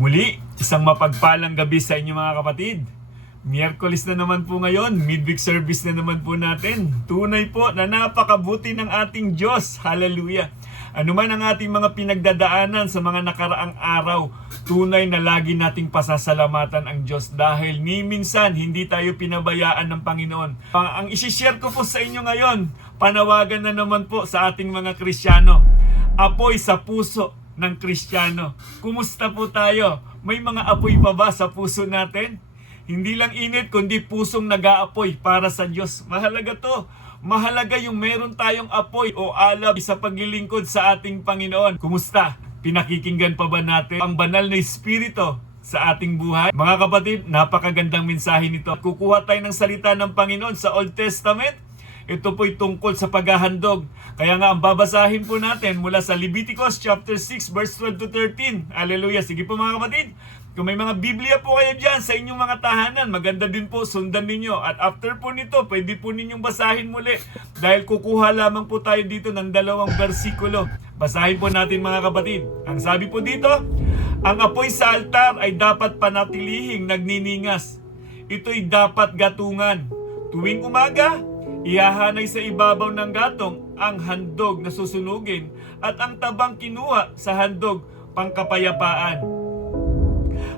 Muli, isang mapagpalang gabi sa inyo mga kapatid. Miyerkules na naman po ngayon, midweek service na naman po natin. Tunay po na napakabuti ng ating Diyos. Hallelujah! Ano man ang ating mga pinagdadaanan sa mga nakaraang araw, tunay na lagi nating pasasalamatan ang Diyos dahil ni minsan hindi tayo pinabayaan ng Panginoon. Ang isishare ko po sa inyo ngayon, panawagan na naman po sa ating mga Kristiyano. Apoy sa puso ng Kristiyano. Kumusta po tayo? May mga apoy pa ba sa puso natin? Hindi lang init kundi pusong nag-aapoy para sa Diyos. Mahalaga to. Mahalaga yung meron tayong apoy o alab sa paglilingkod sa ating Panginoon. Kumusta? Pinakikinggan pa ba natin ang banal na Espiritu sa ating buhay? Mga kapatid, napakagandang mensahe nito. Kukuha tayo ng salita ng Panginoon sa Old Testament. Ito po'y tungkol sa paghahandog. Kaya nga ang babasahin po natin mula sa Leviticus chapter 6 verse 12 to 13. Hallelujah. Sige po mga kapatid. Kung may mga Biblia po kayo dyan sa inyong mga tahanan, maganda din po, sundan ninyo. At after po nito, pwede po ninyong basahin muli. Dahil kukuha lamang po tayo dito ng 2 bersikulo. Basahin po natin mga kapatid. Ang sabi po dito, ang apoy sa altar ay dapat panatilihing nagniningas. Ito'y dapat gatungan. Tuwing umaga, ihahanay sa ibabaw ng gatong ang handog na susunugin at ang tabang kinuha sa handog pangkapayapaan.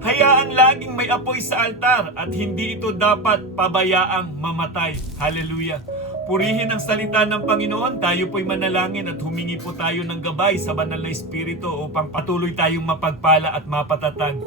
Hayaang laging may apoy sa altar at hindi ito dapat pabayaang mamatay. Hallelujah! Purihin ang salita ng Panginoon. Tayo po'y manalangin at humingi po tayo ng gabay sa banal na Espiritu upang patuloy tayong mapagpala at mapatatag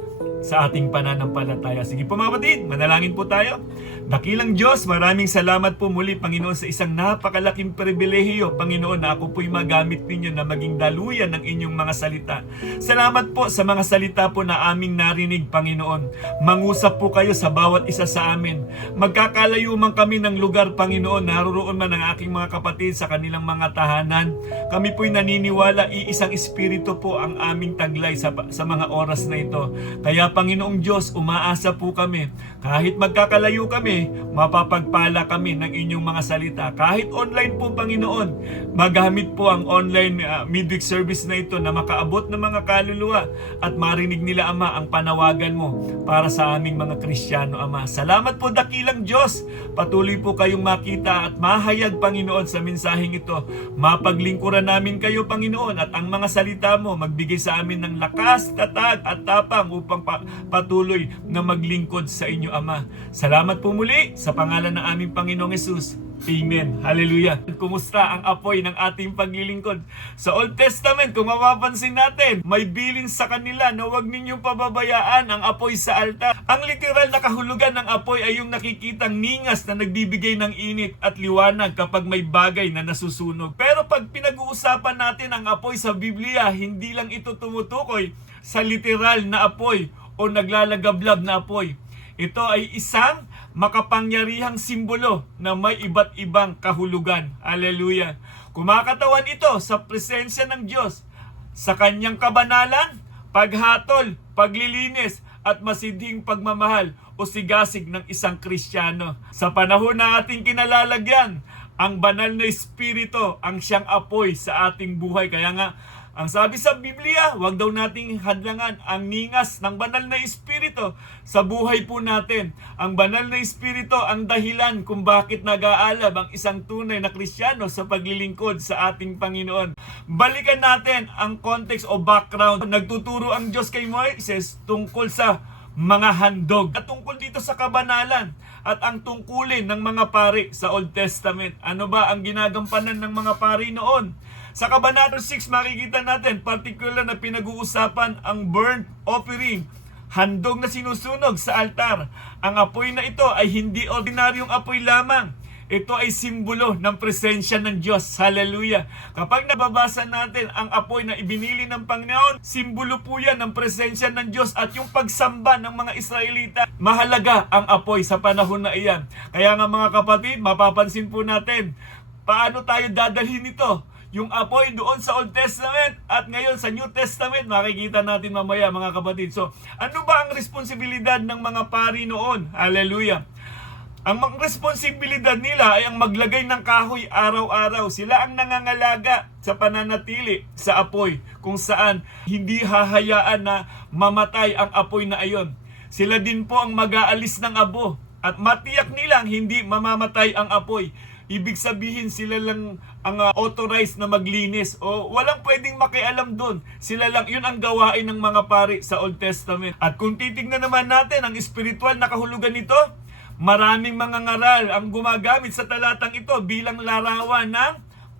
sa ating pananampalataya. Sige po mga kapatid, manalangin po tayo. Dakilang Diyos, maraming salamat po muli Panginoon sa isang napakalaking pribilehiyo Panginoon na ako po'y magamit ninyo na maging daluyan ng inyong mga salita. Salamat po sa mga salita po na aming narinig Panginoon. Mangusap po kayo sa bawat isa sa amin. Magkakalayo man kami ng lugar Panginoon, naroon man ang aking mga kapatid sa kanilang mga tahanan. Kami po'y naniniwala iisang Espiritu po ang aming taglay sa mga oras na ito. Kaya Panginoong Diyos, umaasa po kami. Kahit magkakalayo kami, mapapagpala kami ng inyong mga salita. Kahit online po, Panginoon, magamit po ang online midweek service na ito na makaabot ng mga kaluluwa at marinig nila, Ama, ang panawagan mo para sa aming mga Kristiyano, Ama. Salamat po, dakilang Diyos. Patuloy po kayong makita at mahayag, Panginoon, sa mensaheng ito. Mapaglingkuran namin kayo, Panginoon, at ang mga salita mo magbigay sa amin ng lakas, tatag at tapang upang patuloy na maglingkod sa inyo, Ama. Salamat po muli sa pangalan ng aming Panginoong Hesus. Amen. Hallelujah. Kumusta ang apoy ng ating paglilingkod? Sa Old Testament, kung mapapansin natin, may bilin sa kanila na huwag ninyong pababayaan ang apoy sa altar. Ang literal na kahulugan ng apoy ay yung nakikitang ningas na nagbibigay ng init at liwanag kapag may bagay na nasusunog. Pero pag pinag-uusapan natin ang apoy sa Biblia, hindi lang ito tumutukoy sa literal na apoy o naglalagablab na apoy. Ito ay isang makapangyarihang simbolo na may iba't ibang kahulugan. Hallelujah! Kumakatawan ito sa presensya ng Diyos, sa kanyang kabanalan, paghatol, paglilinis, at masidhing pagmamahal o sigasig ng isang Kristiyano. Sa panahon na ating kinalalagyan, ang banal na Espiritu ang siyang apoy sa ating buhay. Kaya nga, ang sabi sa Biblia, huwag daw nating hadlangan ang ningas ng banal na Espiritu sa buhay po natin. Ang banal na Espiritu ang dahilan kung bakit nag-aalab ang isang tunay na Kristiyano sa paglilingkod sa ating Panginoon. Balikan natin ang context o background. Nagtuturo ang Diyos kay Moises tungkol sa mga handog at tungkol dito sa kabanalan at ang tungkulin ng mga pari sa Old Testament. Ano ba ang ginagampanan ng mga pari noon? Sa Kabanata 6 makikita natin particular na pinag-uusapan ang burnt offering, handog na sinusunog sa altar. Ang apoy na ito ay hindi ordinaryong apoy lamang. Ito ay simbolo ng presensya ng Diyos. Hallelujah! Kapag nababasa natin ang apoy na ibinili ng Panginoon, simbolo po yan ng presensya ng Diyos at yung pagsamba ng mga Israelita. Mahalaga ang apoy sa panahon na iyan. Kaya nga mga kapatid, mapapansin po natin, paano tayo dadalhin ito? Yung apoy doon sa Old Testament at ngayon sa New Testament, makikita natin mamaya mga kapatid. So, ano ba ang responsibilidad ng mga pari noon? Hallelujah! Ang responsibilidad nila ay ang maglagay ng kahoy araw-araw. Sila ang nangangalaga sa pananatili sa apoy kung saan hindi hahayaan na mamatay ang apoy na ayon. Sila din po ang mag-aalis ng abo at matiyak nilang hindi mamamatay ang apoy. Ibig sabihin sila lang ang authorized na maglinis o walang pwedeng makialam doon. Sila lang, yun ang gawain ng mga pari sa Old Testament. At kung titignan naman natin ang spiritual na kahulugan nito, maraming mga ngaral ang gumagamit sa talatang ito bilang larawan ng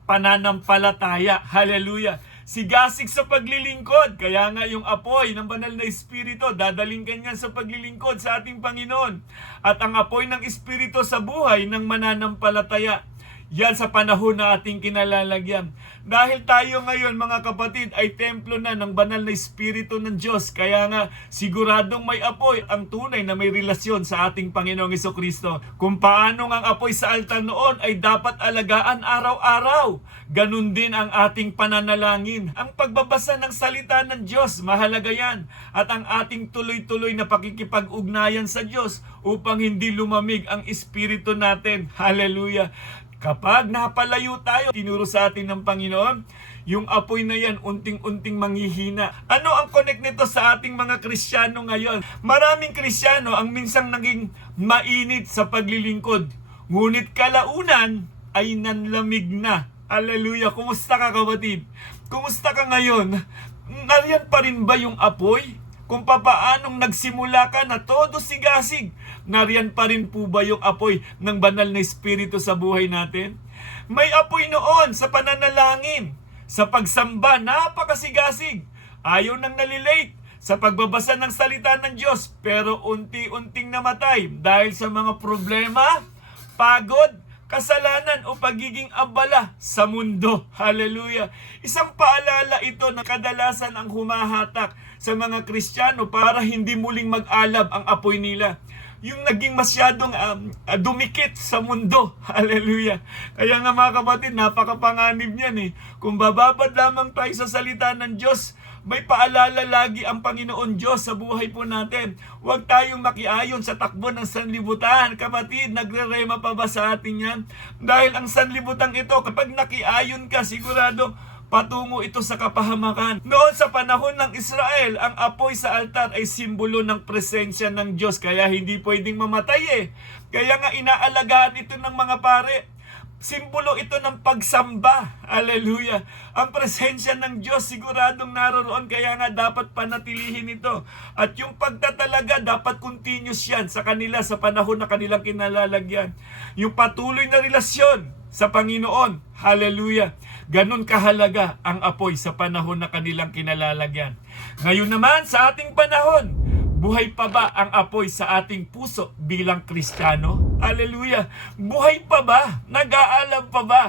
pananampalataya. Hallelujah! Sigasig sa paglilingkod. Kaya nga yung apoy ng banal na Espiritu, dadaling kanya sa paglilingkod sa ating Panginoon. At ang apoy ng Espiritu sa buhay ng mananampalataya. Yan sa panahon na ating kinalalagyan. Dahil tayo ngayon mga kapatid ay templo na ng banal na Espiritu ng Diyos. Kaya nga siguradong may apoy ang tunay na may relasyon sa ating Panginoong Hesukristo. Kung paano ang apoy sa altar noon ay dapat alagaan araw-araw. Ganun din ang ating pananalangin. Ang pagbabasa ng salita ng Diyos, mahalaga yan. At ang ating tuloy-tuloy na pakikipag-ugnayan sa Diyos upang hindi lumamig ang Espiritu natin. Hallelujah! Kapag napalayo tayo, tinuro sa atin ng Panginoon, yung apoy na yan unting-unting manghihina. Ano ang connect nito sa ating mga Kristiyano ngayon? Maraming Kristiyano ang minsang naging mainit sa paglilingkod. Ngunit kalaunan ay nanlamig na. Hallelujah! Kumusta ka kapatid? Kumusta ka ngayon? Nariyan pa rin ba yung apoy? Kung papaanong nagsimula ka na todo sigasig, nariyan pa rin po ba yung apoy ng banal na Espiritu sa buhay natin? May apoy noon sa pananalangin, sa pagsamba, napakasigasig. Ayaw nang nalilate sa pagbabasa ng salita ng Diyos, pero unti-unting namatay dahil sa mga problema, pagod, kasalanan o pagiging abala sa mundo. Hallelujah! Isang paalala ito na kadalasan ang humahatak sa mga Kristiyano para hindi muling mag-alab ang apoy nila. Yung naging masyadong dumikit sa mundo. Hallelujah! Kaya nga mga kapatid, napakapanganib niyan eh. Kung bababad lamang tayo sa salita ng Diyos, may paalala lagi ang Panginoon Diyos sa buhay po natin. Huwag tayong makiayon sa takbo ng sanlibutan. Kapatid, nagre-rema pa ba sa atin yan? Dahil ang sanlibutan ito, kapag nakiayon ka, sigurado patungo ito sa kapahamakan. Noon sa panahon ng Israel, ang apoy sa altar ay simbolo ng presensya ng Diyos. Kaya hindi pwedeng mamatay eh. Kaya nga inaalagaan ito ng mga pare. Simbolo ito ng pagsamba. Hallelujah! Ang presensya ng Diyos siguradong naroroon, kaya nga dapat panatilihin ito. At yung pagtatalaga dapat continuous yan sa kanila sa panahon na kanilang kinalalagyan. Yung patuloy na relasyon sa Panginoon. Hallelujah! Ganon kahalaga ang apoy sa panahon na kanilang kinalalagyan. Ngayon naman sa ating panahon, buhay pa ba ang apoy sa ating puso bilang Kristiyano? Hallelujah! Buhay pa ba? Nag-aalam pa ba?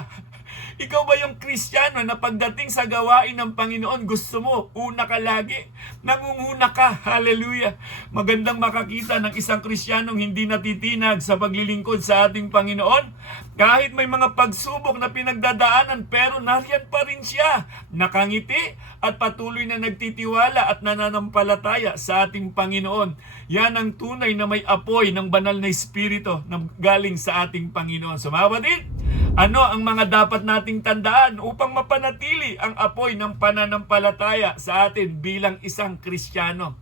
Ikaw ba yung Kristiyano na pagdating sa gawain ng Panginoon, gusto mo, una ka lagi? Nangunguna ka. Hallelujah! Magandang makakita ng isang Kristiyanong hindi natitinag sa paglilingkod sa ating Panginoon. Kahit may mga pagsubok na pinagdadaanan, pero nariyan pa rin siya. Nakangiti at patuloy na nagtitiwala at nananampalataya sa ating Panginoon. Yan ang tunay na may apoy ng banal na Espiritu na galing sa ating Panginoon. Sumawatid! Ano ang mga dapat nating tandaan upang mapanatili ang apoy ng pananampalataya sa atin bilang isang Kristiyano?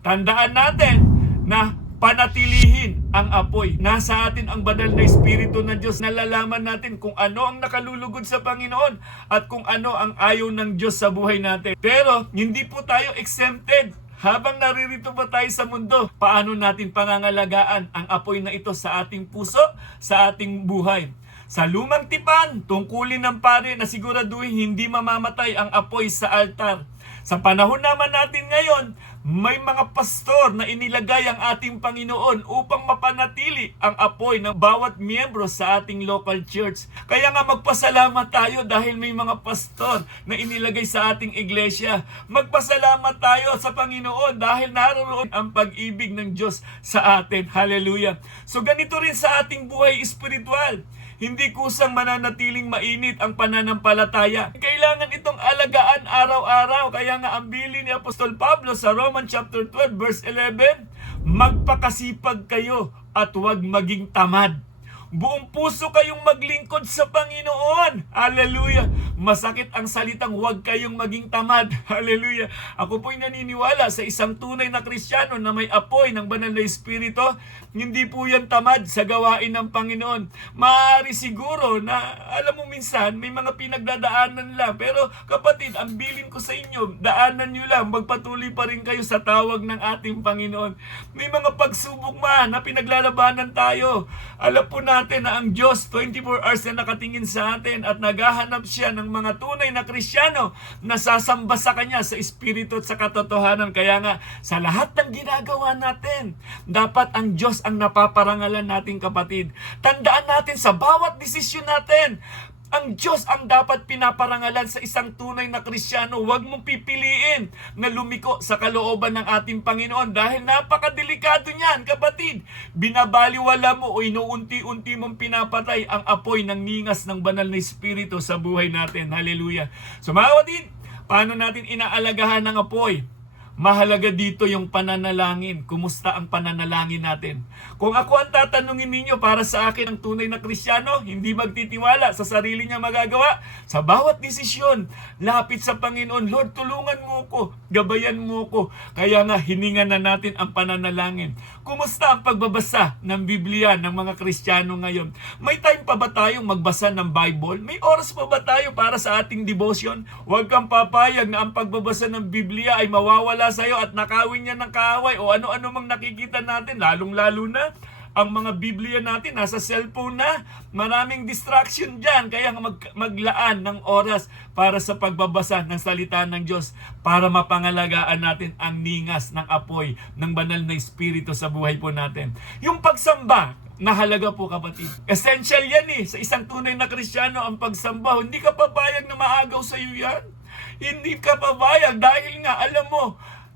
Tandaan natin na panatilihin ang apoy. Nasa atin ang banal na Espiritu ng Diyos. Nalalaman natin kung ano ang nakalulugod sa Panginoon at kung ano ang ayaw ng Diyos sa buhay natin. Pero hindi po tayo exempted. Habang naririto pa tayo sa mundo, paano natin pangangalagaan ang apoy na ito sa ating puso, sa ating buhay? Sa lumang tipan, tungkulin ng pare na siguraduhin hindi mamamatay ang apoy sa altar. Sa panahon naman natin ngayon, may mga pastor na inilagay ang ating Panginoon upang mapanatili ang apoy ng bawat miyembro sa ating local church. Kaya nga magpasalamat tayo dahil may mga pastor na inilagay sa ating iglesia. Magpasalamat tayo sa Panginoon dahil naroon ang pag-ibig ng Diyos sa atin. Hallelujah! So ganito rin sa ating buhay espiritual. Hindi kusang mananatiling mainit ang pananampalataya. Kailangan itong alagaan araw-araw. Kaya nga ang bilin ni Apostol Pablo sa Romans chapter 12 verse 11, magpakasipag kayo at huwag maging tamad. Buong puso kayong maglingkod sa Panginoon. Hallelujah. Masakit ang salitang huwag kayong maging tamad. Hallelujah. Ako po'y naniniwala sa isang tunay na Kristiyano na may apoy ng banal na Espiritu. Hindi po yan tamad sa gawain ng Panginoon. Maaari siguro na, alam mo minsan, may mga pinagdadaanan lang. Pero kapatid, ang bilin ko sa inyo, daanan nyo lang. Magpatuloy pa rin kayo sa tawag ng ating Panginoon. May mga pagsubok man na pinaglalabanan tayo. Alam po natin na ang Diyos 24 hours na nakatingin sa atin at naghahanap siya ng mga tunay na Kristiyano na sasamba sa Kanya sa Espiritu at sa katotohanan. Kaya nga, sa lahat ng ginagawa natin, dapat ang Diyos ang napaparangalan natin, kapatid. Tandaan natin sa bawat desisyon natin, ang Diyos ang dapat pinaparangalan sa isang tunay na Kristiyano. Huwag mong pipiliin na lumiko sa kalooban ng ating Panginoon dahil napakadelikado niyan, kapatid. Binabaliwala mo o inuunti-unti mong pinapatay ang apoy ng ningas ng banal na Espiritu sa buhay natin. Hallelujah. So mga kapatid, paano natin inaalagahan ng apoy? Mahalaga dito yung pananalangin. Kumusta ang pananalangin natin? Kung ako ang tatanungin ninyo, para sa akin ang tunay na Kristiyano, hindi magtitiwala sa sarili niya magagawa. Sa bawat desisyon, lapit sa Panginoon, Lord, tulungan mo ko, gabayan mo ko. Kaya nga, hiningan na natin ang pananalangin. Kumusta ang pagbabasa ng Biblia ng mga Kristiyano ngayon? May time pa ba tayong magbasa ng Bible? May oras pa ba tayo para sa ating devotion? Huwag kang papayag na ang pagbabasa ng Biblia ay mawawala sa'yo at nakawin niya ng kaaway o ano-ano mang nakikita natin, lalong-lalo na ang mga Biblia natin nasa cellphone na. Maraming distraction dyan. Kaya maglaan ng oras para sa pagbabasa ng salita ng Diyos para mapangalagaan natin ang ningas ng apoy ng banal na Espiritu sa buhay po natin. Yung pagsamba, nahalaga po, kapatid. Essential yan sa isang tunay na Kristiyano ang pagsamba. Hindi ka papayag na maagaw sa iyo yan. Hindi ka papayag dahil nga alam mo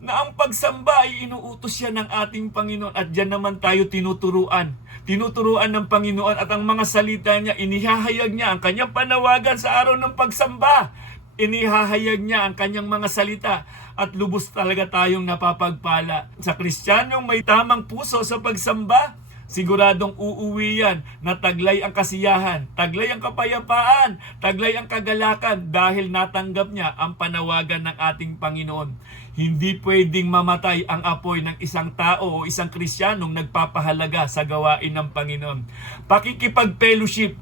na ang pagsamba ay inuutos yan ng ating Panginoon at dyan naman tayo tinuturuan. Tinuturuan ng Panginoon at ang mga salita niya, inihahayag niya ang kanyang panawagan sa araw ng pagsamba. Inihahayag niya ang kanyang mga salita at lubos talaga tayong napapagpala. Sa Kristiyanong may tamang puso sa pagsamba, siguradong uuwi yan na taglay ang kasiyahan, taglay ang kapayapaan, taglay ang kagalakan dahil natanggap niya ang panawagan ng ating Panginoon. Hindi pwedeng mamatay ang apoy ng isang tao o isang Kristiyanong nagpapahalaga sa gawain ng Panginoon. Pakikipag-fellowship.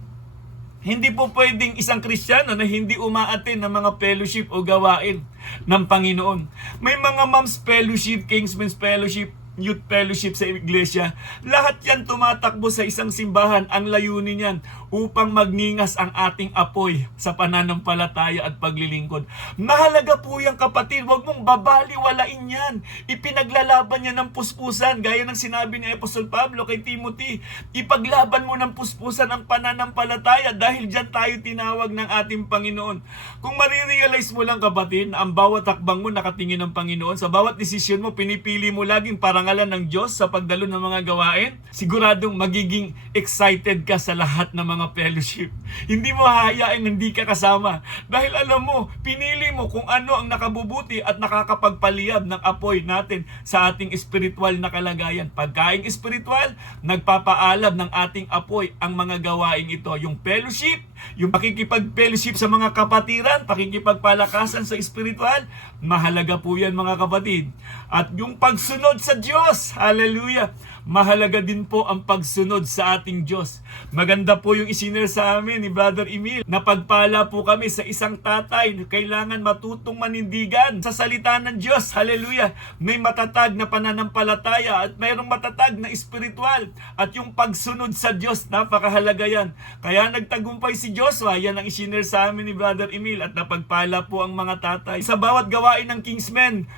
Hindi po pwedeng isang Kristiyano na hindi umaattend ng mga fellowship o gawain ng Panginoon. May mga moms fellowship, kingsmen's fellowship, youth fellowship sa iglesia. Lahat yan tumatakbo sa isang simbahan. Ang layunin yan upang magningas ang ating apoy sa pananampalataya at paglilingkod. Mahalaga po yan, kapatid. Huwag mong babaliwalain yan. Ipinaglalaban yan ng puspusan. Gaya ng sinabi ni Apostol Pablo kay Timothy, ipaglaban mo ng puspusan ang pananampalataya dahil dyan tayo tinawag ng ating Panginoon. Kung marirealize mo lang, kapatid, na ang bawat hakbang mo nakatingin ng Panginoon, sa bawat desisyon mo, pinipili mo laging parangalan ng Diyos sa pagdalo ng mga gawain, siguradong magiging excited ka sa lahat ng mga fellowship. Hindi mo hahayain hindi ka kasama. Dahil alam mo, pinili mo kung ano ang nakabubuti at nakakapagpaliyab ng apoy natin sa ating espiritual na kalagayan. Pagkaing espiritual, nagpapaalab ng ating apoy ang mga gawain ito. Yung fellowship, yung pakikipag-fellowship sa mga kapatiran, pakikipagpalakasan sa espiritual, mahalaga po yan, mga kapatid. At yung pagsunod sa Diyos, hallelujah, mahalaga din po ang pagsunod sa ating Diyos. Maganda po yung isinare sa amin ni Brother Emil, na pagpala po kami sa isang tatay na kailangan matutong manindigan sa salita ng Diyos, hallelujah. May matatag na pananampalataya at mayroong matatag na espiritual, at yung pagsunod sa Diyos, napakahalaga yan. Kaya nagtagumpay si Joshua, yan ang isinare sa amin ni Brother Emil, at napagpala po ang mga tatay. Sa bawat gawain ng Kingsmen,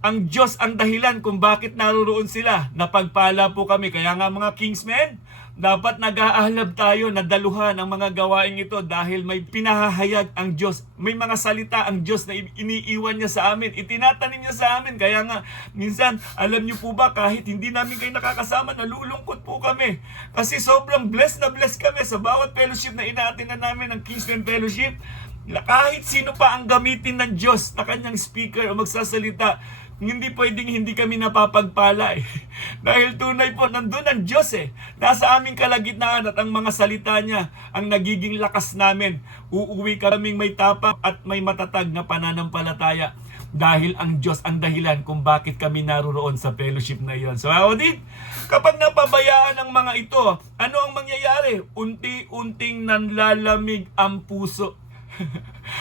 ang Diyos ang dahilan kung bakit naroon sila. Napagpala po kami. Kaya nga, mga Kingsmen, dapat nag-aahlab tayo na daluhan ang mga gawain ito dahil may pinahahayag ang Diyos. May mga salita ang Diyos na iniiwan niya sa amin. Itinatanim niya sa amin. Kaya nga, minsan, alam niyo po ba, kahit hindi namin kayo nakakasama, nalulungkot po kami. Kasi sobrang blessed na blessed kami sa bawat fellowship na inaatin na namin ng Kingsmen Fellowship. Kahit sino pa ang gamitin ng Diyos na kanyang speaker o magsasalita, hindi pwedeng hindi kami napapagpala eh. Dahil tunay po, nandun ang Diyos eh. Nasa aming kalagitnaan at ang mga salita niya ang nagiging lakas namin. Uuwi kaming may tapang at may matatag na pananampalataya. Dahil ang Diyos ang dahilan kung bakit kami naroon sa fellowship na iyon. So, kapag napabayaan ang mga ito, ano ang mangyayari? Unti-unting nanlalamig ang puso.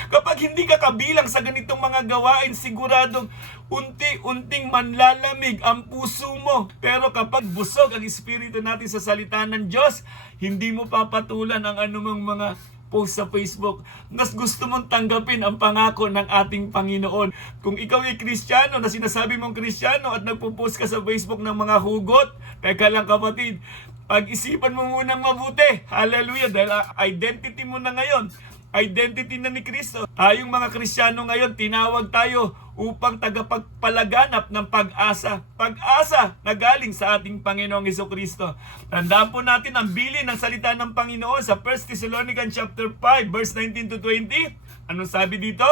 Kapag hindi ka kabilang sa ganitong mga gawain, siguradong unti-unting manlalamig ang puso mo. Pero kapag busog ang espiritu natin sa salita ng Diyos, hindi mo papatulan ang anumang mga post sa Facebook. Mas gusto mong tanggapin ang pangako ng ating Panginoon. Kung ikaw ay Kristiyano na sinasabi mong Kristiyano at nagpo-post ka sa Facebook ng mga hugot, teka lang kapatid, pag-isipan mo munang mabuti. Hallelujah! Dahil identity mo na ngayon. Identity na ni Kristo. Tayong mga Kristiyano ngayon, tinawag tayo upang tagapagpalaganap ng pag-asa. Pag-asa na galing sa ating Panginoong Hesukristo. Tandaan po natin ang bilin ng salita ng Panginoon sa 1 Thessalonians chapter 5, verse 19 to 20. Anong sabi dito?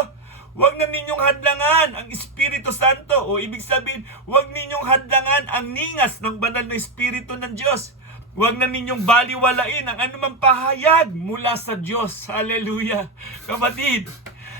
Huwag na ninyong hadlangan ang Espiritu Santo. O ibig sabihin, huwag ninyong hadlangan ang ningas ng banal na Espiritu ng Diyos. Huwag na ninyong baliwalain ang anumang pahayag mula sa Diyos. Hallelujah. Kapatid,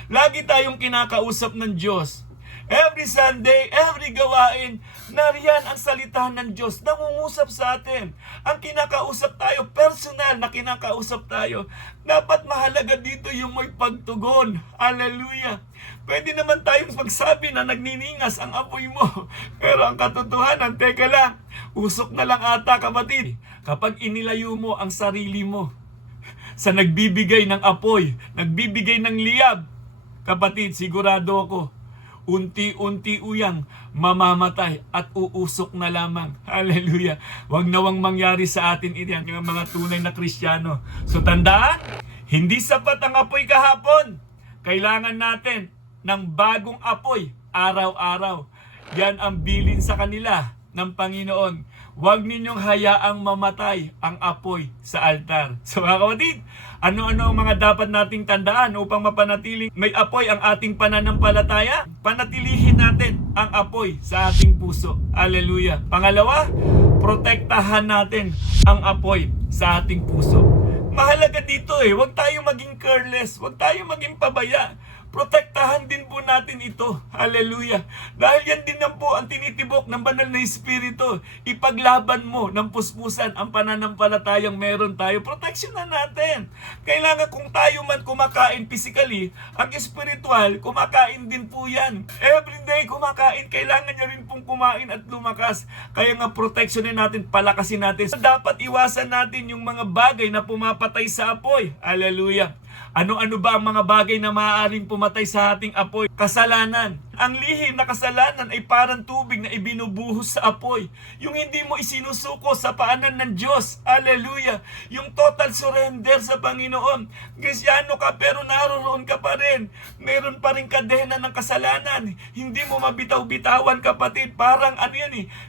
lagi tayong kinakausap ng Diyos. Every Sunday, every gawain, nariyan ang salita ng Diyos. Nangungusap sa atin. Ang kinakausap tayo, personal na kinakausap tayo. Dapat mahalaga dito yung may pagtugon. Hallelujah. Pwede naman tayong magsabi na nagniningas ang apoy mo. Pero ang katotohanan, teka lang, usok na lang ata kapatid. Kapag inilayo mo ang sarili mo sa nagbibigay ng apoy, nagbibigay ng liyab, kapatid, sigurado ako, unti-unti uyang mamamatay at uusok na lamang. Hallelujah. Huwag nawang mangyari sa atin iyan, yung mga tunay na Kristiyano. So tandaan, hindi sapat ang apoy kahapon. Kailangan natin ng bagong apoy araw-araw. Yan ang bilin sa kanila ng Panginoon. Huwag ninyong hayaang mamatay ang apoy sa altar. So mga kapatid, ano-ano ang mga dapat nating tandaan upang mapanatiling may apoy ang ating pananampalataya? Panatilihin natin ang apoy sa ating puso. Hallelujah. Pangalawa, protektahan natin ang apoy sa ating puso. Mahalaga dito huwag tayong maging careless, huwag tayong maging pabaya. Protektahan din po natin ito. Hallelujah. Dahil yan din lang po ang tinitibok ng banal na Espiritu. Ipaglaban mo ng puspusan ang pananampalatayang meron tayo. Proteksyonan natin. Kailangan kung tayo man kumakain physically, ang spiritual, kumakain din po yan. Everyday kumakain, kailangan niya rin pong kumain at lumakas. Kaya nga proteksyonin natin, palakasin natin. So, dapat iwasan natin yung mga bagay na pumapatay sa apoy. Hallelujah. Ano-ano ba ang mga bagay na maaaring pumatay sa ating apoy? Kasalanan. Ang lihim na kasalanan ay parang tubig na ibinubuhos sa apoy. Yung hindi mo isinusuko sa paanan ng Diyos. Hallelujah. Yung total surrender sa Panginoon. Kristyano ka pero naroon ka pa rin. Meron pa rin kadena ng kasalanan. Hindi mo mabitaw-bitawan kapatid. Parang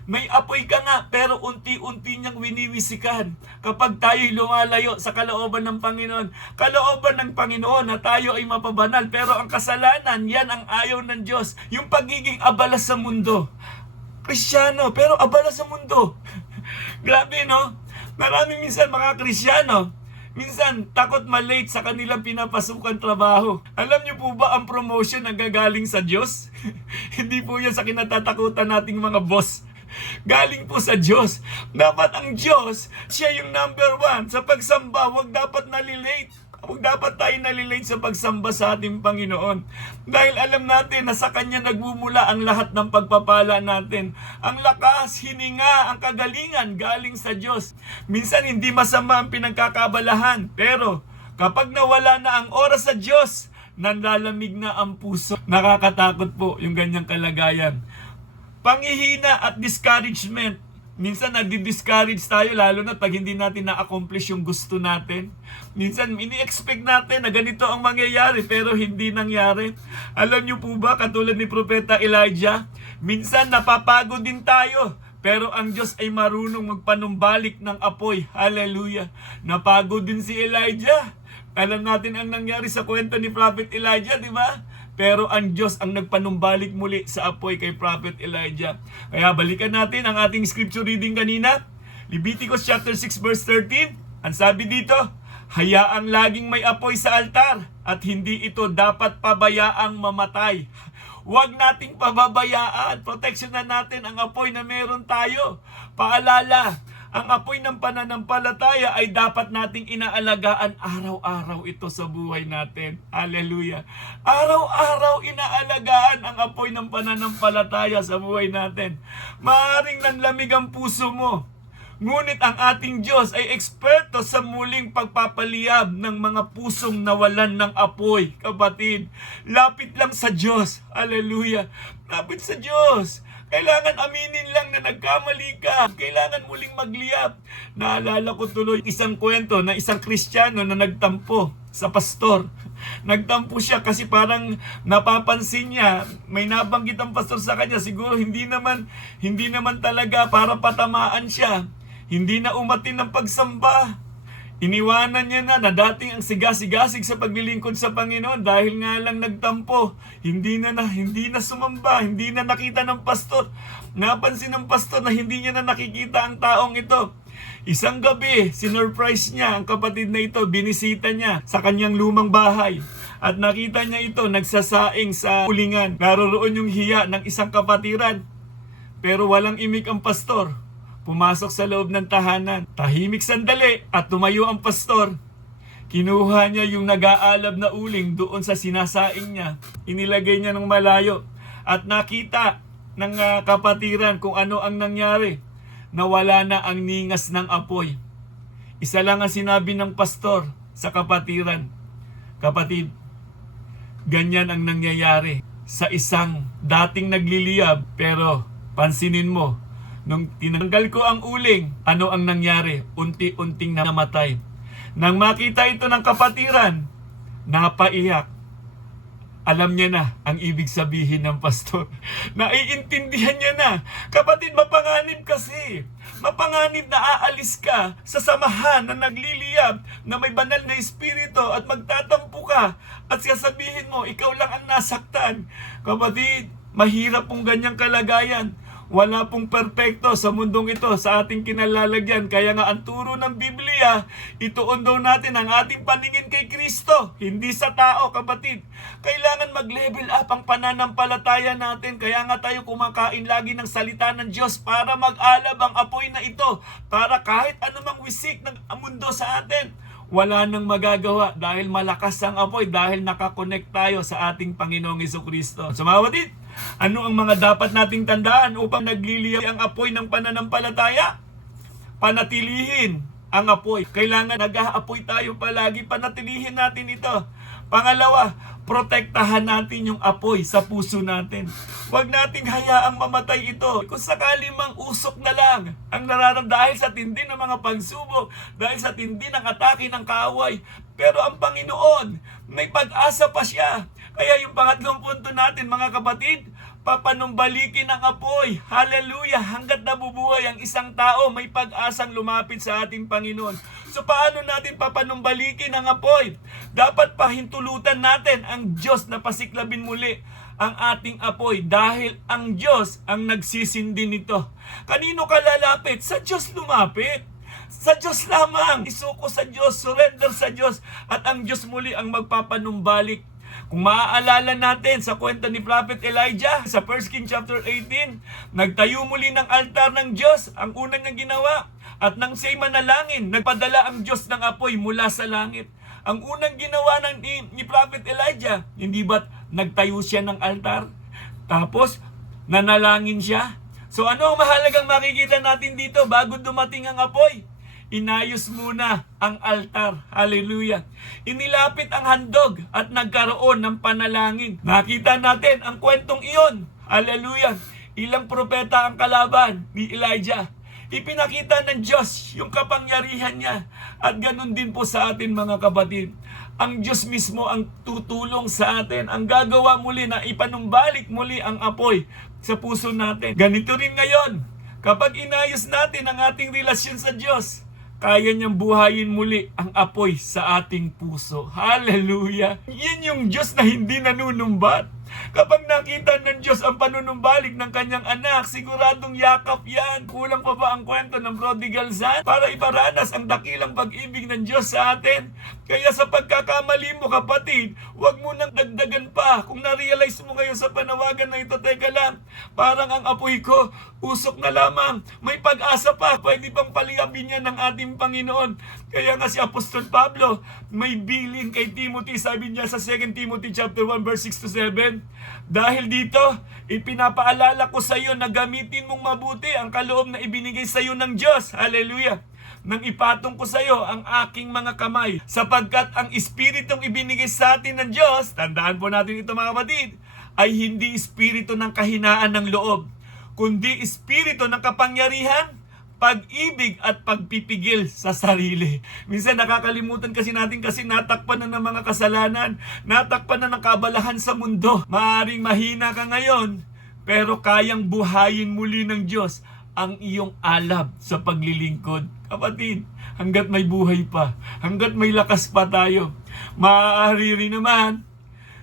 may apoy ka nga pero unti-unti niyang winiwisikan. Kapag tayo'y lumalayo sa kalooban ng Panginoon. Kalooban ng Panginoon na tayo ay mapabanal. Pero ang kasalanan, yan ang ayaw ng Diyos. Yung pagiging abala sa mundo. Kristyano, pero abala sa mundo. Grabe, no? Marami minsan mga Kristyano, minsan takot malate sa kanilang pinapasukan trabaho. Alam niyo po ba ang promotion ang gagaling sa Diyos? Hindi po yan sa kinatatakutan nating mga boss. Galing po sa Diyos. Dapat ang Diyos, siya yung number one. Sa pagsamba, huwag dapat nalilate. Huwag dapat tayo nalilate sa pagsamba sa ating Panginoon. Dahil alam natin na sa Kanya nagmumula ang lahat ng pagpapala natin. Ang lakas, hininga, ang kagalingan galing sa Diyos. Minsan hindi masama ang pinagkakabalahan. Pero kapag nawala na ang oras sa Diyos, nanlalamig na ang puso. Nakakatakot po yung ganyang kalagayan. Panghihina at discouragement. Minsan nadi-discourage tayo lalo na pag hindi natin na-accomplish yung gusto natin. Minsan ini-expect natin na ganito ang mangyayari pero hindi nangyari. Alam niyo po ba katulad ni Propeta Elijah, minsan napapagod din tayo. Pero ang Diyos ay marunong magpanumbalik ng apoy. Hallelujah. Napagod din si Elijah. Alam natin ang nangyari sa kwento ni Prophet Elijah, di ba? Pero ang Diyos ang nagpanumbalik muli sa apoy kay Prophet Elijah. Kaya balikan natin ang ating scripture reading kanina. Leviticus chapter 6 verse 13. Ang sabi dito, hayaang laging may apoy sa altar at hindi ito dapat pabayaang mamatay. Huwag nating pababayaan. Proteksyonan natin ang apoy na meron tayo. Paalala, ang apoy ng pananampalataya ay dapat nating inaalagaan araw-araw ito sa buhay natin. Hallelujah. Araw-araw inaalagaan ang apoy ng pananampalataya sa buhay natin. Maaaring nanlamig ang puso mo. Ngunit ang ating Diyos ay eksperto sa muling pagpapaliyab ng mga pusong nawalan ng apoy. Kapatid, lapit lang sa Diyos. Hallelujah. Lapit sa Diyos. Kailangan aminin lang na nagkamali ka. Kailangan muling magliyab. Naalala ko tuloy isang kwento na isang Kristiyano na nagtampo sa pastor. Nagtampo siya kasi parang napapansin niya, may nabanggit ang pastor sa kanya, siguro hindi naman talaga para patamaan siya. Hindi na umatin ng pagsamba. Iniwanan niya na dating ang sigasig sa paglilingkod sa Panginoon dahil nga lang nagtampo. Hindi na sumamba, hindi na nakita ng pastor. Napansin ng pastor na hindi niya na nakikita ang taong ito. Isang gabi, sinurprise niya ang kapatid na ito, binisita niya sa kanyang lumang bahay. At nakita niya ito nagsasaing sa ulingan. Naroroon yung hiya ng isang kapatiran. Pero walang imik ang pastor. Pumasok sa loob ng tahanan. Tahimik sandali at tumayo ang pastor. Kinuha niya yung nag-aalab na uling doon sa sinasaing niya. Inilagay niya ng malayo. At nakita ng kapatiran kung ano ang nangyari. Nawala na ang ningas ng apoy. Isa lang ang sinabi ng pastor sa kapatiran. Kapatid, ganyan ang nangyayari sa isang dating nagliliyab. Pero pansinin mo, nung tinanggal ko ang uling, ano ang nangyari? Unti-unting namatay. Nang makita ito ng kapatiran, napaiyak. Alam niya na ang ibig sabihin ng pastor. Naiintindihan niya na. Kapatid, mapanganib kasi. Mapanganib na aalis ka sa samahan na nagliliyab, na may banal na espiritu at magtatampo ka at sasabihin mo, ikaw lang ang nasaktan. Kapatid, mahirap pong ganyang kalagayan. Wala pong perpekto sa mundong ito sa ating kinalalagyan. Kaya nga ang turo ng Biblia, ituon daw natin ang ating paningin kay Kristo, hindi sa tao, kapatid. Kailangan mag-level up ang pananampalataya natin. Kaya nga tayo kumakain lagi ng salita ng Diyos para mag-alab ang apoy na ito. Para kahit anumang wisik ng mundo sa atin, wala nang magagawa dahil malakas ang apoy, dahil nakakonect tayo sa ating Panginoong Jesucristo. So mga kapatid, ano ang mga dapat nating tandaan upang nagliliyab ang apoy ng pananampalataya? Panatilihin ang apoy. Kailangan nag-aapoy tayo palagi, panatilihin natin ito. Pangalawa, protektahan natin yung apoy sa puso natin. Huwag nating hayaang mamatay ito. Kung sakali mang usok na lang ang nararamdaman dahil sa tindi ng mga pagsubok, dahil sa tindi ng atake ng kaaway. Pero ang Panginoon, may pag-asa pa siya. Kaya yung pangatlong punto natin, mga kapatid, papanumbalikin ang apoy. Hallelujah! Hanggat nabubuhay ang isang tao, may pag-asang lumapit sa ating Panginoon. So paano natin papanumbalikin ang apoy? Dapat pahintulutan natin ang Diyos na pasiklabin muli ang ating apoy dahil ang Diyos ang nagsisindi nito. Kanino ka lalapit? Sa Diyos lumapit. Sa Diyos lamang. Isuko sa Diyos, surrender sa Diyos, at ang Diyos muli ang magpapanumbalik. Kung maaalala natin sa kwento ni Prophet Elijah sa 1 King chapter 18, nagtayo muli ng altar ng Diyos, ang una niyang ginawa. At nang siya'y manalangin, nagpadala ang Diyos ng apoy mula sa langit. Ang unang ginawa ni Prophet Elijah, hindi ba't nagtayo siya ng altar? Tapos, nanalangin siya. So ano ang mahalagang makikita natin dito bago dumating ang apoy? Inayos muna ang altar. Hallelujah. Inilapit ang handog at nagkaroon ng panalangin. Nakita natin ang kwentong iyon. Hallelujah. Ilang propeta ang kalaban ni Elijah. Ipinakita ng Diyos yung kapangyarihan niya. At ganun din po sa atin, mga kapatid. Ang Diyos mismo ang tutulong sa atin. Ang gagawa muli na ipanumbalik muli ang apoy sa puso natin. Ganito rin ngayon. Kapag inayos natin ang ating relasyon sa Diyos, kaya niyang buhayin muli ang apoy sa ating puso. Hallelujah! Yan yung Diyos na hindi nanunumbat. Kapag nakita ng Diyos ang panunumbalik ng kanyang anak, siguradong yakap yan. Kulang pa ba ang kwento ng prodigal son para iparanas ang dakilang pag-ibig ng Diyos sa atin? Kaya sa pagkakamali mo, kapatid, huwag mo nang dagdagan pa. Kung na-realize mo ngayon sa panawagan na ito, teka lang, parang ang apoy ko, usok na lamang. May pag-asa pa. Pwede pang paliyabin yan ng ating Panginoon. Kaya nga si Apostol Pablo, may bilin kay Timothy. Sabi niya sa 2 Timothy chapter 1 verse 6-7, dahil dito, ipinapaalala ko sa iyo na gamitin mong mabuti ang kaloob na ibinigay sa iyo ng Diyos. Hallelujah! Nang ipatong ko sa iyo ang aking mga kamay, sapagkat ang Espiritong ibinigay sa atin ng Diyos, tandaan po natin ito mga kapatid, ay hindi espiritu ng kahinaan ng loob, kundi espiritu ng kapangyarihan, pag-ibig at pagpipigil sa sarili. Minsan nakakalimutan kasi natin kasi natakpan na ng mga kasalanan, natakpan na ng kabalahan sa mundo. Maaring mahina ka ngayon, pero kayang buhayin muli ng Diyos ang iyong alab sa paglilingkod. Kapatid, hanggat may buhay pa, hanggat may lakas pa tayo, maaari rin naman,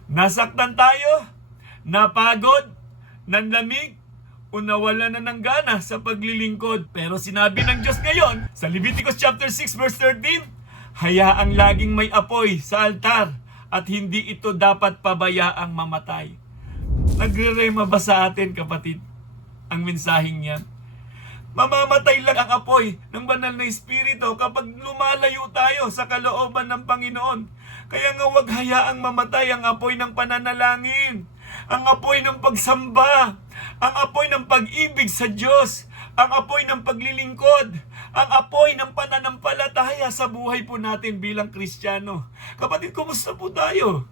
nasaktan tayo, napagod, nanlamig, o nawala na ng gana sa paglilingkod. Pero sinabi ng Diyos ngayon, sa Leviticus chapter 6 verse 13, hayaang laging may apoy sa altar at hindi ito dapat pabayaang mamatay. Nagre-rema ba sa atin, kapatid, ang mensaheng yan? Mamamatay lang ang apoy ng banal na Espiritu kapag lumalayo tayo sa kalooban ng Panginoon. Kaya nga huwag hayaang mamatay ang apoy ng pananalangin, ang apoy ng pagsamba, ang apoy ng pag-ibig sa Diyos, ang apoy ng paglilingkod, ang apoy ng pananampalataya sa buhay po natin bilang Kristiyano. Kapatid, kumusta po tayo?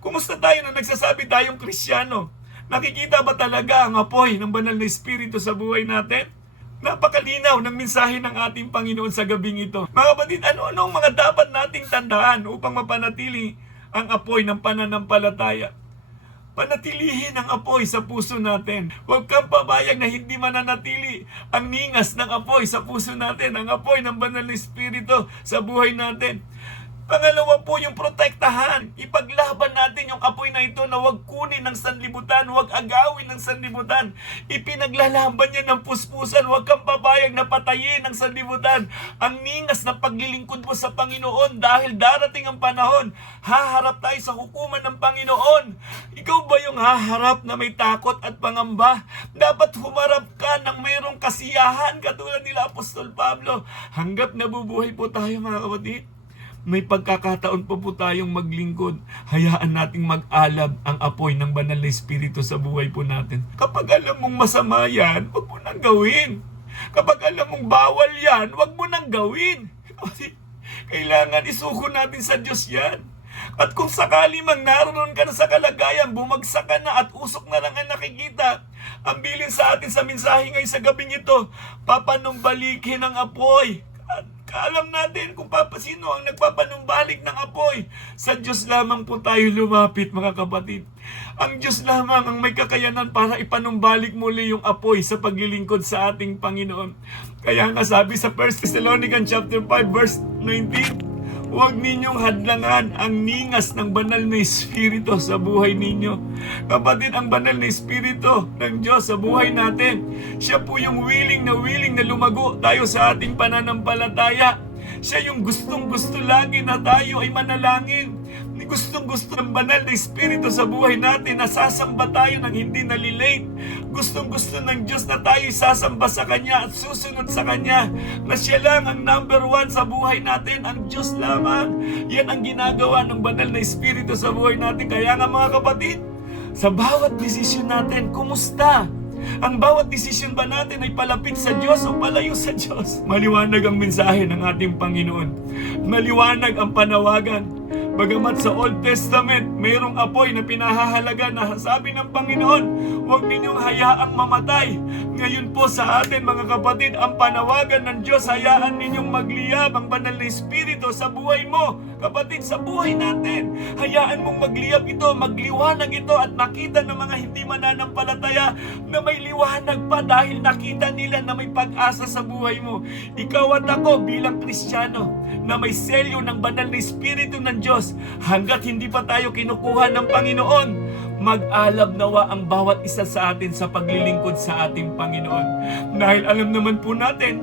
Kumusta tayo na nagsasabi tayong Kristiyano? Nakikita ba talaga ang apoy ng banal na Espiritu sa buhay natin? Napakalinaw ng mensahe ng ating Panginoon sa gabing ito. Mga kapatid, ano-ano ang mga dapat nating tandaan upang mapanatili ang apoy ng pananampalataya? Panatilihin ang apoy sa puso natin. Huwag kang pabayag na hindi mananatili ang ningas ng apoy sa puso natin, ang apoy ng banal na Espiritu sa buhay natin. Pangalawa po, yung protektahan. Ipaglaban natin yung apoy na ito na huwag kunin ng sanlibutan, huwag agawin ng sanlibutan. Ipinaglalaban niya ng puspusan, huwag kang papayag na patayin ng sanlibutan ang ningas na paglilingkod mo sa Panginoon dahil darating ang panahon, haharap tayo sa hukuman ng Panginoon. Ikaw ba yung haharap na may takot at pangamba? Dapat humarap ka ng mayroong kasiyahan katulad nila Apostol Pablo. Hanggat nabubuhay po tayo mga kapatid, may pagkakataon pa po tayong maglingkod. Hayaan nating mag-alab ang apoy ng banal na Espiritu sa buhay po natin. Kapag alam mong masama yan, huwag mo nang gawin. Kapag alam mong bawal yan, huwag mo nang gawin. Kailangan isuko natin sa Diyos yan. At kung sakali mang naroon ka na sa kalagayan, bumagsak ka na at usok na lang ang nakikita, ang bilin sa atin sa mensahe ngayon sa gabing ito, papanumbalikin ang apoy. Alam natin kung sino ang nagpapanumbalik ng apoy. Sa Diyos lamang po tayo lumapit, mga kapatid. Ang Diyos lamang ang may kakayanan para ipanumbalik muli yung apoy sa paglilingkod sa ating Panginoon. Kaya nga sabi sa 1 Thessalonians chapter 5 verse 19, huwag ninyong hadlangan ang ningas ng banal na Espiritu sa buhay ninyo. Kapatid, ang banal na Espiritu ng Diyos sa buhay natin, siya po yung willing na lumago tayo sa ating pananampalataya. Siya yung gustong-gusto lagi na tayo ay manalangin. Gustong-gusto ng banal na Espiritu sa buhay natin na sasamba tayo ng hindi nalilate. Gustong-gusto ng Diyos na tayo sasamba sa Kanya at susunod sa Kanya. Na siya lang ang number one sa buhay natin, ang Diyos lamang. Yan ang ginagawa ng banal na Espiritu sa buhay natin. Kaya nga mga kapatid, sa bawat desisyon natin, kumusta? Ang bawat desisyon ba natin ay palapit sa Diyos o palayo sa Diyos? Maliwanag ang mensahe ng ating Panginoon. Maliwanag ang panawagan. Bagamat sa Old Testament, mayroong apoy na pinahahalaga na sabi ng Panginoon, huwag ninyong hayaang mamatay. Ngayon po sa atin mga kapatid, ang panawagan ng Diyos, hayaan ninyong magliyab ang banal na Espiritu sa buhay mo. Kapatid, sa buhay natin, hayaan mong magliyab ito, magliwanag ito at makita ng mga hindi mananampalataya na may liwanag pa dahil nakita nila na may pag-asa sa buhay mo. Ikaw at ako bilang Kristiyano na may selyo ng banal na Espiritu ng Diyos, hanggat hindi pa tayo kinukuha ng Panginoon, mag-alab nawa ang bawat isa sa atin sa paglilingkod sa ating Panginoon. Dahil alam naman po natin,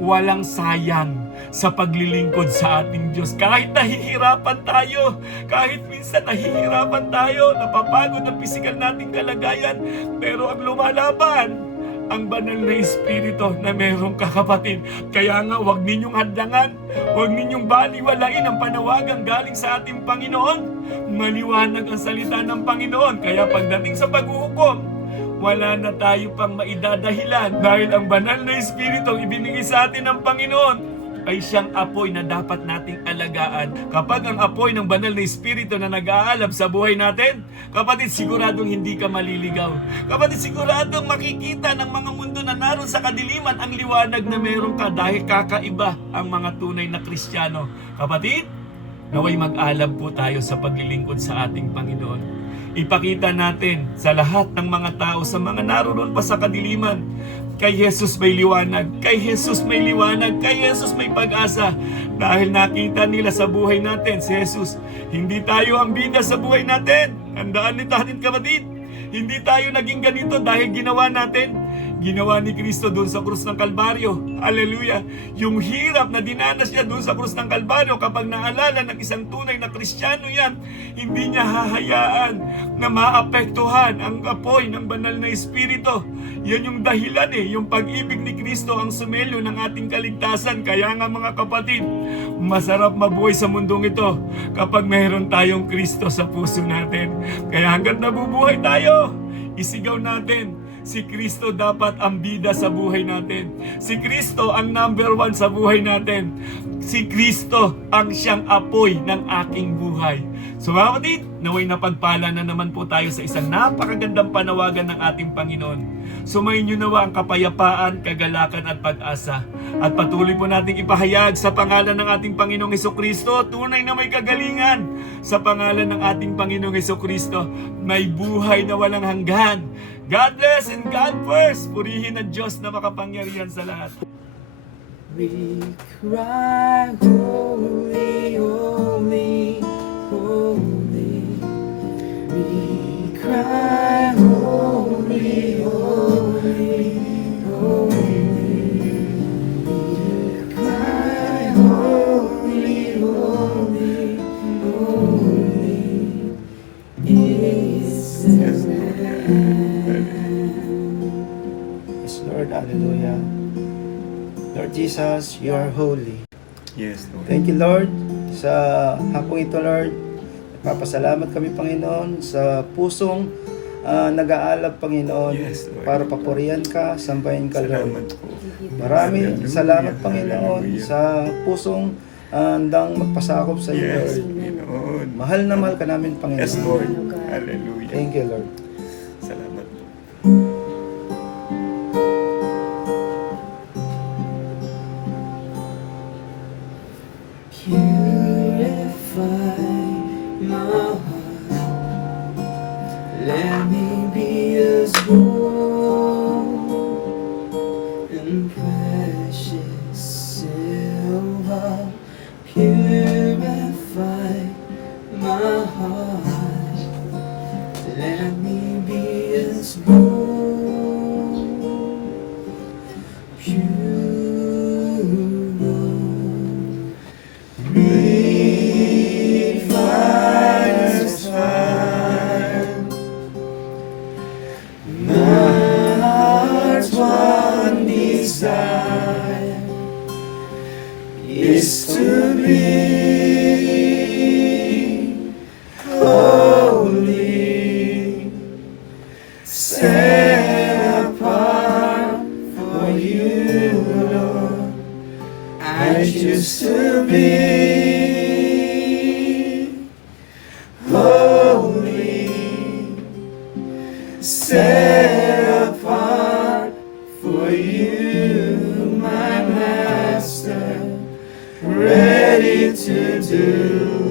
walang sayang sa paglilingkod sa ating Diyos. Kahit nahihirapan tayo, kahit minsan nahihirapan tayo, napapagod ang pisikal nating kalagayan, pero ang lumalaban, ang banal na Espiritu na meron ka, kapatid. Kaya nga, huwag ninyong hadlangan, huwag ninyong baliwalain ang panawagan galing sa ating Panginoon. Maliwanag ang salita ng Panginoon. Kaya pagdating sa paghuhukom, wala na tayo pang maidadahilan dahil ang banal na Espiritu ang ibinigay sa atin ng Panginoon ay siyang apoy na dapat nating alagaan. Kapag ang apoy ng banal na Espiritu na nag-aalab sa buhay natin, kapatid, siguradong hindi ka maliligaw. Kapatid, siguradong makikita ng mga mundo na naroon sa kadiliman ang liwanag na meron ka dahil kakaiba ang mga tunay na Kristiyano. Kapatid, naway mag-alab po tayo sa paglilingkod sa ating Panginoon. Ipakita natin sa lahat ng mga tao, sa mga naroon pa sa kadiliman, kay Jesus may liwanag, kay Jesus may liwanag, kay Jesus may pag-asa. Dahil nakita nila sa buhay natin si Jesus. Hindi tayo ang bida sa buhay natin. Tandaan nito natin, kapatid. Hindi tayo naging ganito dahil ginawa natin. Ginawa ni Kristo doon sa krus ng Kalbaryo. Hallelujah! Yung hirap na dinanas niya doon sa krus ng Kalbaryo, kapag naalala ng isang tunay na Kristiyano yan, hindi niya hahayaan na maapektuhan ang apoy ng banal na Espiritu. Yan yung dahilan yung pag-ibig ni Kristo ang sumelyo ng ating kaligtasan. Kaya nga mga kapatid, masarap mabuhay sa mundong ito kapag mayroon tayong Kristo sa puso natin. Kaya hanggat nabubuhay tayo, isigaw natin, si Kristo dapat ang bida sa buhay natin. Si Kristo ang number 1 sa buhay natin. Si Kristo ang siyang apoy ng aking buhay. So mga kapatid, naway napagpala na naman po tayo sa isang napakagandang panawagan ng ating Panginoon. Sumayin niyo nawa ang kapayapaan, kagalakan at pag-asa. At patuloy po nating ipahayag sa pangalan ng ating Panginoong Hesukristo, tunay na may kagalingan. Sa pangalan ng ating Panginoong Hesukristo, may buhay na walang hanggan. God bless and God first. Purihin ang Diyos na makapangyarihan sa lahat. We cry, holy, holy, holy. We cry, holy, holy, holy. We cry, holy, holy, holy is the Lamb. Yes, Lord, hallelujah. Lord Jesus, you are holy. Yes, Lord. Thank you, Lord, sa hapong ito, Lord. Nagpapasalamat kami, Panginoon, sa pusong nag-aalab, Panginoon, Yes, Lord. para papurihan ka, sambahin ka, Salamat Lord. po. Maraming Hallelujah. salamat, Panginoon, Hallelujah. sa pusong handang magpasakop sa iyo, Yes, Lord. Panginoon. Mahal na mahal ka namin, Panginoon. Yes, Lord. Hallelujah. Thank you, Lord. Salamat po. Purify my heart. Let me be as gold and precious silver. Purify my heart. Let me be as gold, pure gold. Refiner's fire. My heart's one desire is to be holy, set apart for you, Lord. I choose to be holy, set apart for you, my Master, ready to do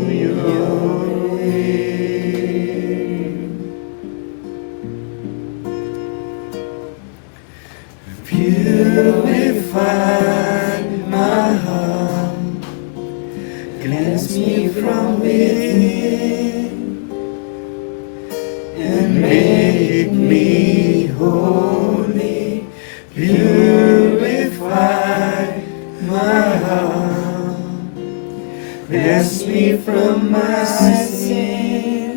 Wash me from my sin.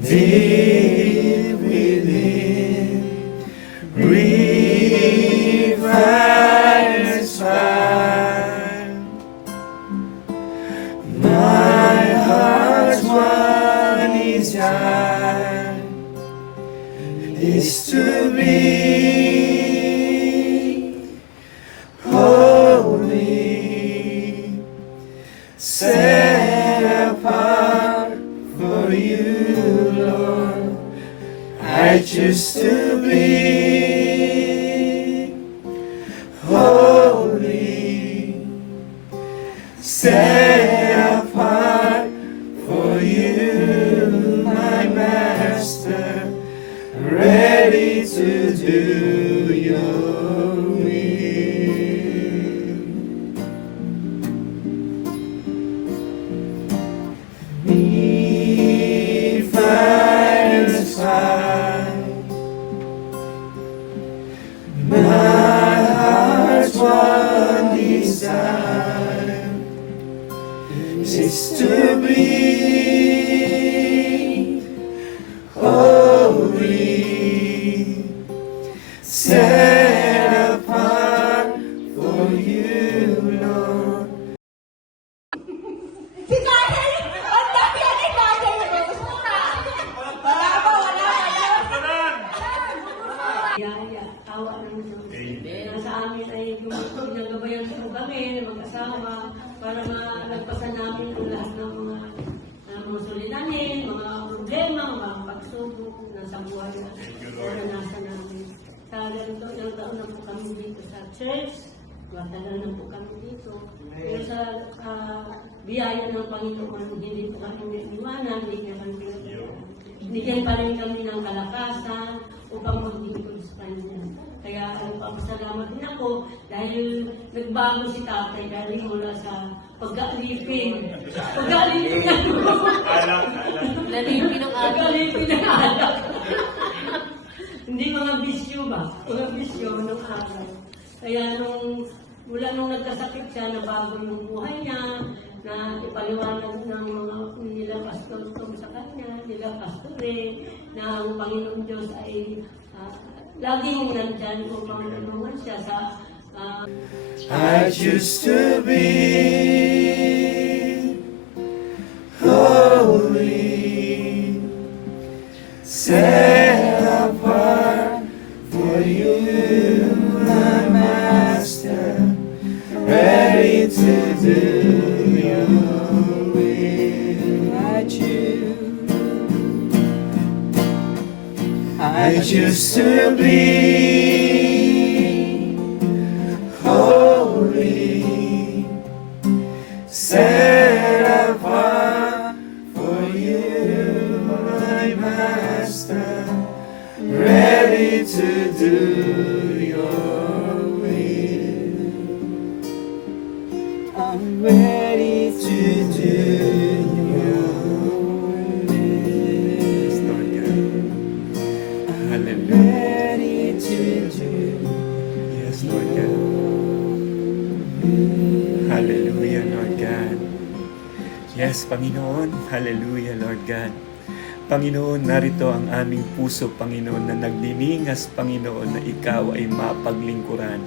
Deep within, refiner's fire. My heart's one desire is to be holy, set apart for you, Lord. I choose to be holy, set apart for you, my Master, ready to do your will. Refiner's fire, my heart's one desire is to be holy, set apart for you, Lord. Si Tatay! Ang dami yan ni Tatay! Wala pa, wala. Yaya, awa ng Diyos. Na sa amin ay ginagabayan po kami ng mag-asawa para malagpasan namin ang lahat ng mga suliranin, mga problema, mga pagsubok na sa buhay na naranasan namin. Sa ganito, ilang taon na po kami dito sa church, matagal na po kami dito. Pero sa biyaya ng Panginoon, hindi po kami iniwanan, Bigyan pa rin kami ng kalakasan upang maglingkod sa Kanya. Kaya nagpapasalamat din ako dahil nagbago si Tatay dahil mula sa pag-alipin. Pag-alipin ng Lalipin ang pag-alipin ng alak. Hindi mga bisyo ba? Mga bisyo ng araw. Kaya mula nung nagkasakit siya, nabago yung buhay niya, na ipaliwanag ng mga nila pastor sa kanya, nila pastore, na ang Panginoon Diyos ay laging nandyan upang tulungan siya sa I choose to be holy, set apart for you, my Master, ready to do your will. I choose to be holy, set apart for you, my Master, ready to do your will. I'm ready to do your will. Hallelujah. Ready to do. Yes, Lord God. Hallelujah, Lord God. Yes, Panginoon. Hallelujah, Lord God. Panginoon, narito ang aming puso, Panginoon, na nagliningas, Panginoon, na Ikaw ay mapaglingkuran.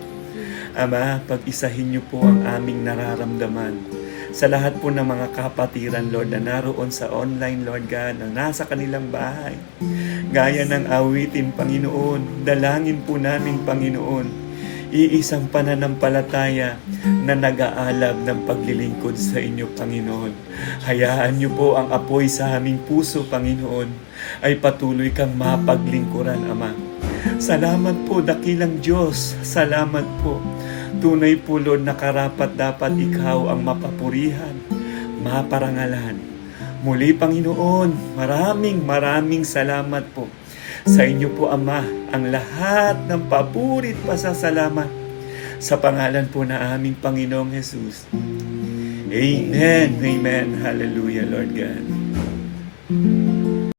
Ama, pag-isahin niyo po ang aming nararamdaman sa lahat po ng mga kapatiran, Lord, na naroon sa online, Lord God, na nasa kanilang bahay. Gaya ng awitin, Panginoon, dalangin po namin, Panginoon, iisang pananampalataya na nag-aalab ng paglilingkod sa inyo, Panginoon. Hayaan niyo po ang apoy sa aming puso, Panginoon, ay patuloy kang mapaglingkuran, Ama. Salamat po, dakilang Diyos. Salamat po. Tunay po, Lord, na karapat dapat Ikaw ang mapapurihan, maparangalan. Muli, Panginoon, maraming salamat po. Sa inyo po, Ama, ang lahat ng papurit pasasalamat sa pangalan po na aming Panginoong Jesus. Amen. Amen. Hallelujah, Lord God.